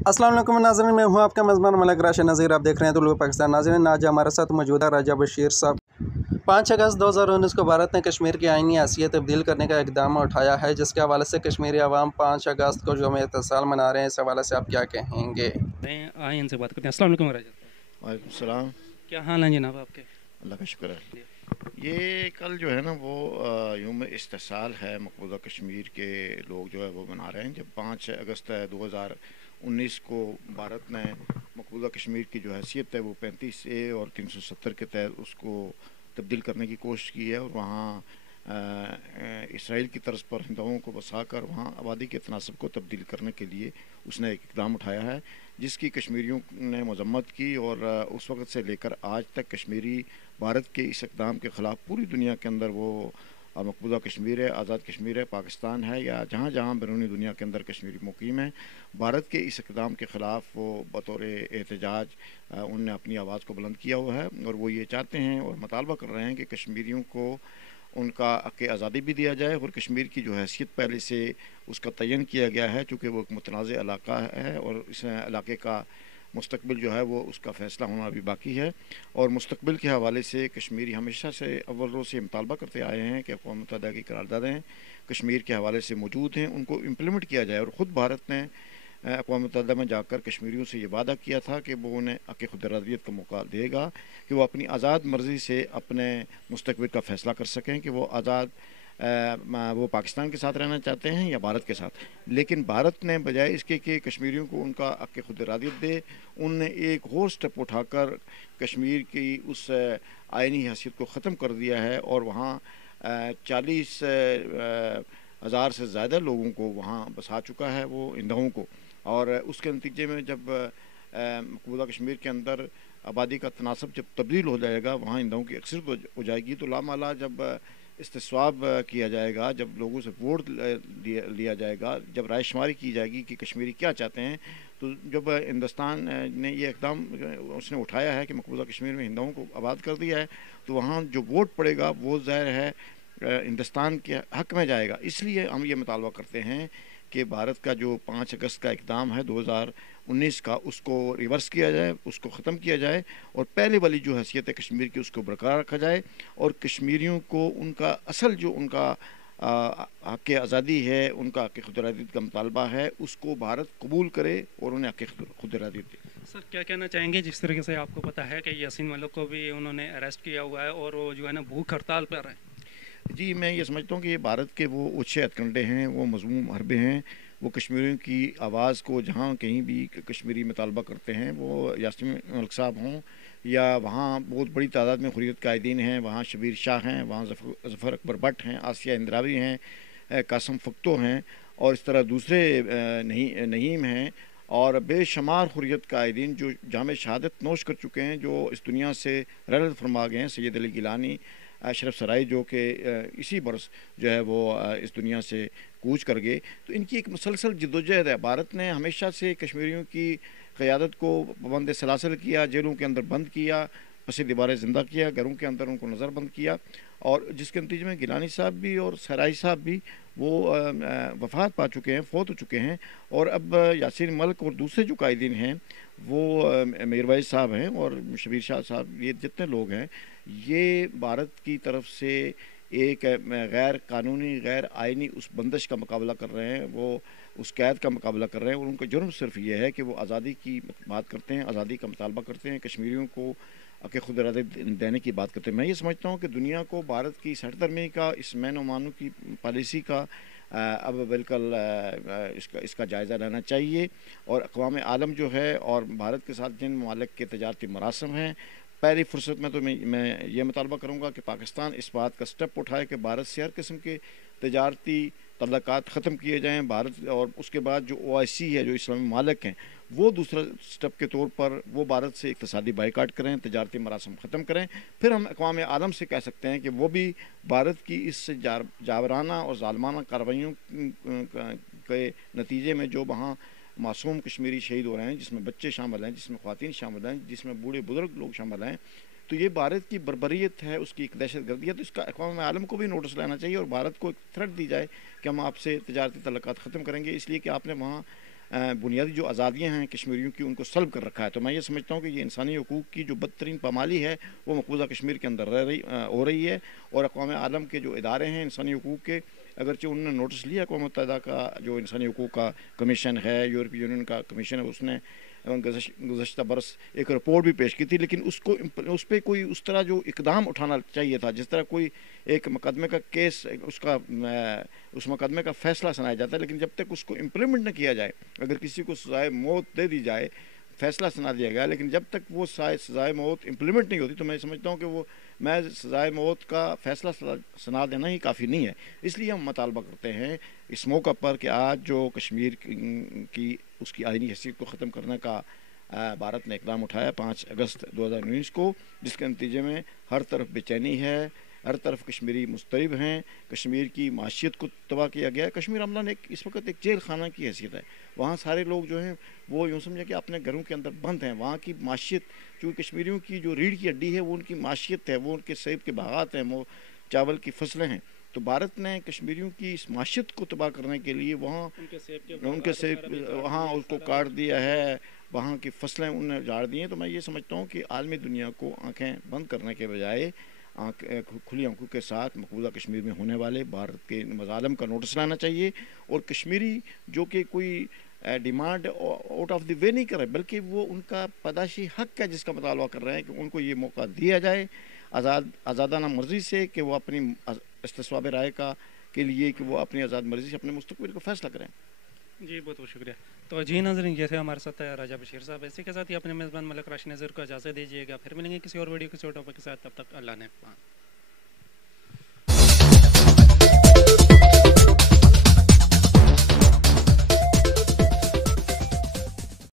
अस्सलाम वालेकुम नाज़रीन, मैं हूं आपका मेज़बान मलिक राशिद नज़ीर। आप देख रहे हैं तुलुक पाकिस्तान। नाज़रीन, आज हमारे साथ मौजूद है राजा बशीर साहब। 5 अगस्त 2019 को भारत ने कश्मीर की आईनी हैसियत तब्दील करने का इक़दाम उठाया है, जिसके हवाले से कश्मीरी अवाम 5 अगस्त को यौम एहतसाल मना रहे हैं। इस हवाले से आप क्या कहेंगे? आए इनसे बात करते हैं। अस्सलाम वालेकुम राजा साहब। वालेकुम सलाम। क्या हाल है जनाब आपके? अल्लाह का शुक्र है। ये कल जो है ना वो यौम इस्तिसाल है, मकबूजा कश्मीर के लोग जो है वो मना रहे हैं। जब 5 अगस्त 2019 को भारत ने मकबूजा कश्मीर की जो हैसियत है वो 35A और 370 के तहत उसको तब्दील करने की कोशिश की है, और वहाँ इसराइल की तर्ज पर हिंदुओं को बसाकर वहाँ आबादी के तनासब को तब्दील करने के लिए उसने एक इक़दाम उठाया है, जिसकी कश्मीरियों ने मजम्मत की। और उस वक़्त से लेकर आज तक कश्मीरी भारत के इस इक़दाम के ख़िलाफ़ पूरी दुनिया के अंदर वो मकबूजा कश्मीर है, आज़ाद कश्मीर है, पाकिस्तान है, या जहाँ जहाँ बैरूनी दुनिया के अंदर कश्मीरी मुकीम है, भारत के इस इक़दाम के ख़िलाफ़ वो बतौर एहतजाज उनने अपनी आवाज़ को बुलंद किया हुआ है। और वो ये चाहते हैं और मुतालबा कर रहे हैं कि कश्मीरियों को उनका हक़ आज़ादी भी दिया जाए, और कश्मीर की जो हैसियत पहले से उसका तयन किया गया है, चूँकि वो एक मुतनाज़ इलाका है और इस इलाके का मुस्तकबिल जो है वो उसका फ़ैसला होना अभी बाकी है। और मुस्तकबिल के हवाले से कश्मीरी हमेशा से अव्वल रोज़ से मुतालबा करते आए हैं कि अक़वाम मुत्तहिदा की करारदादें कश्मीर के हवाले से मौजूद हैं, उनको इम्प्लीमेंट किया जाए। और ख़ुद भारत ने अक़वाम मुत्तहिदा में जाकर कश्मीरियों से ये वादा किया था कि वो उन्हें हक़ खुदइरादियत का मौका देगा कि वो अपनी आज़ाद मर्ज़ी से अपने मुस्तकबिल का फ़ैसला कर सकें कि वो आज़ाद वो पाकिस्तान के साथ रहना चाहते हैं या भारत के साथ। लेकिन भारत ने बजाय इसके कि कश्मीरियों को उनका हक़ खुदइरादियत दे, उनने एक और स्टेप उठाकर कश्मीर की उस आइनी हैसियत को ख़त्म कर दिया है, और वहाँ 40,000 से ज़्यादा लोगों को वहाँ बसा चुका है वो हिंदुओं को। और उसके नतीजे में जब मकबूजा कश्मीर के अंदर आबादी का तनासब जब तब्दील हो जाएगा, वहाँ हिंदुओं की अक्सरियत हो जाएगी, तो लामाला जब इस्तिस्वाब किया जाएगा, जब लोगों से वोट लिया जाएगा, जब रायशुमारी की जाएगी कि कश्मीरी क्या चाहते हैं, तो जब हिंदुस्तान ने ये इक़दाम उसने उठाया है कि मकबूजा कश्मीर में हिंदुओं को आबाद कर दिया है, तो वहाँ जो वोट पड़ेगा वो ज़ाहिर है हिंदुस्तान के हक़ में जाएगा। इसलिए हम ये मुतालबा करते हैं कि भारत का जो 5 अगस्त का इक़दाम है 2019 का, उसको रिवर्स किया जाए, उसको ख़त्म किया जाए, और पहले वाली जो हैसियत है कश्मीर की उसको बरकरार रखा जाए, और कश्मीरियों को उनका असल जो उनका हक़ आज़ादी है, उनका हक़ खुदइरादियत का मुतालबा है, उसको भारत कबूल करे और उन्हें हक़ खुदइरादियत दे। सर, क्या कहना चाहेंगे, जिस तरीके से आपको पता है कि यासीन मलिक को भी उन्होंने अरेस्ट किया हुआ है और वो जो है ना भूख हड़ताल पर है? जी, मैं ये समझता हूँ कि ये भारत के वो ऊँचे हथकंडे हैं, वो मज़मूम हरबे हैं, वो कश्मीरियों की आवाज़ को जहाँ कहीं भी कश्मीरी मुतालबा करते हैं, वो यासीन मलिक साहब हों या वहाँ बहुत बड़ी तादाद में हुर्रियत कायदीन हैं, वहाँ शबीर शाह हैं, वहाँ ज़फ़र अकबर भट्ट हैं, आसिया इंद्रावी हैं, कासिम फ़क्तो हैं, और इस तरह दूसरे नहीम हैं, और बेशुमार हुर्रियत कायदीन जो जाम शहादत नोश कर चुके हैं, जो इस दुनिया से रहलत फरमा गए हैं। सैयद अली गिलानी, अशरफ सराई जो कि इसी बरस जो है वो इस दुनिया से कूच कर गए। तो इनकी एक मुसलसल जद्दोजहद है। भारत ने हमेशा से कश्मीरियों की क़यादत को पाबंद सलासिल किया, जेलों के अंदर बंद किया, पसी दीवारें ज़िंदा किया, घरों के अंदर उनको नज़रबंद किया, और जिसके नतीजे में गिलानी साहब भी और सराई साहब भी वो वफ़ात पा चुके हैं, फ़ौत हो चुके हैं। और अब यासीन मलिक और दूसरे जो कायदीन हैं वो मीरवाइज़ साहब हैं और शबीर शाह साहब, ये जितने लोग हैं, ये भारत की तरफ से एक गैर कानूनी, गैर आइनी उस बंदिश का मुकाबला कर रहे हैं, वो उस कैद का मुकाबला कर रहे हैं, और उनका जुर्म सिर्फ ये है कि वो आज़ादी की बात करते हैं, आज़ादी का मुतालबा करते हैं, कश्मीरियों को हक़ खुदइरादियत देने की बात करते हैं। मैं ये समझता हूँ कि दुनिया को भारत की सरदर्मी का, इस मैनो मानो की पॉलिसी का अब बिल्कुल इसका जायज़ा लेना चाहिए, और अक़वाम आलम जो है और भारत के साथ जिन ममालिक के तजारती मरासम हैं, पहली फुर्सत में तो मैं ये मुतालबा करूँगा कि पाकिस्तान इस बात का स्टेप उठाए कि भारत से हर किस्म के तजारती तल्लुकात ख़त्म किए जाएँ भारत, और उसके बाद जो OIC है, जो इस्लामी ममालिक हैं, वो दूसरा स्टेप के तौर पर वो भारत से इक़्तिसादी बाइकाट करें, तजारती मरासम ख़त्म करें। फिर हम अक़वाम आलम से कह सकते हैं कि वो भी भारत की इस जावराना और ज़ालिमाना कार्रवाइयों के नतीजे में जो वहाँ मासूम कश्मीरी शहीद हो रहे हैं, जिसमें बच्चे शामिल हैं, जिसमें ख़वातीन शामिल हैं, जिसमें बूढ़े बुज़ुर्ग लोग शामिल हैं, तो ये भारत की बर्बरियत है, उसकी एक दहशत गर्दी है। तो इसका अक़वाम आलम को भी नोटिस लेना चाहिए, और भारत को एक थ्रेट दी जाए कि हम आपसे तजारती तल्लुकात ख़त्म करेंगे, इसलिए कि आपने वहाँ बुनियादी जो आज़ादियाँ हैं कश्मीरियों की उनको सल्ब कर रखा है। तो मैं ये समझता हूँ कि ये इंसानी हकूक़ की जो बदतरीन पामाली है वो मकबूजा कश्मीर के अंदर हो रही है। और अक़वाम आलम के जो इदारे हैं इंसानी हकूक़ के, अगरचे उन्होंने नोटिस लिया अक़वाम मुत्तहिदा का जो इंसानी हकूक़ का कमीशन है, यूरोपीय यूनियन का कमीशन है, उसने गुज़श्ता बरस एक रिपोर्ट भी पेश की थी, लेकिन उस पर कोई उस तरह जो इक़दाम उठाना चाहिए था, जिस तरह कोई एक मुकदमे का केस उस मुकदमे का फ़ैसला सुनाया जाता है, लेकिन जब तक उसको इम्प्लीमेंट न किया जाए, अगर किसी को सज़ाए मौत दे दी जाए, फ़ैसला सुना दिया गया, लेकिन जब तक वो सज़ाए मौत इम्प्लीमेंट नहीं होती, तो मैं समझता हूँ कि वो मैं सज़ाए मौत का फ़ैसला सुना देना ही काफ़ी नहीं है। इसलिए हम मुतालबा करते हैं इस मौका पर कि आज जो कश्मीर की उसकी आइनी हैसियत को ख़त्म करने का भारत ने इक़दाम उठाया 5 अगस्त 2019 को, जिसके नतीजे में हर तरफ बेचैनी है, हर तरफ कश्मीरी मुस्तरब हैं, कश्मीर की माशियत को तबाह किया गया है। कश्मीर अमला ने इस वक्त एक जेल खाना की हैसियत है। वहाँ सारे लोग जो हैं वो यूँ समझें कि अपने घरों के अंदर बंद हैं। वहाँ की माशियत, चूँकि कश्मीरियों की जो रीढ़ की हड्डी है वो उनकी माशियत है, वो उनके सेब के बागात हैं, वो चावल की फसलें हैं। तो भारत ने कश्मीरियों की इस माशियत को तबाह करने के लिए वहाँ उनके सेब वहाँ उसको काट दिया है, वहाँ की फसलें उन्हें उजाड़ दी हैं। तो मैं ये समझता हूँ कि आलमी दुनिया को आँखें बंद करने के बजाय खुली आंखों के साथ मकबूजा कश्मीर में होने वाले भारत के मज़ालिम का नोटिस लाना चाहिए। और कश्मीरी जो कि कोई demand out of the way नहीं कर रहे, बल्कि वो उनका पैदाशी हक़ है जिसका मुतालबा कर रहे हैं कि उनको ये मौका दिया जाए आज़ादाना मर्ज़ी से कि वो अपनी इस्तिस्वाब राय के लिए कि वो अपनी आज़ाद मर्ज़ी से अपने मुस्तक़बिल का फ़ैसला करें। जी बहुत बहुत शुक्रिया। तो जी नाज़रीन, ये थे हमारे साथ राजा बशीर साहब। इसी के साथ ही अपने मेज़बान मलिक राशिद नज़ीर को इजाज़त दीजिएगा। फिर मिलेंगे किसी और वीडियो किसी और टॉपिक के साथ। तब तक अल्लाह ने।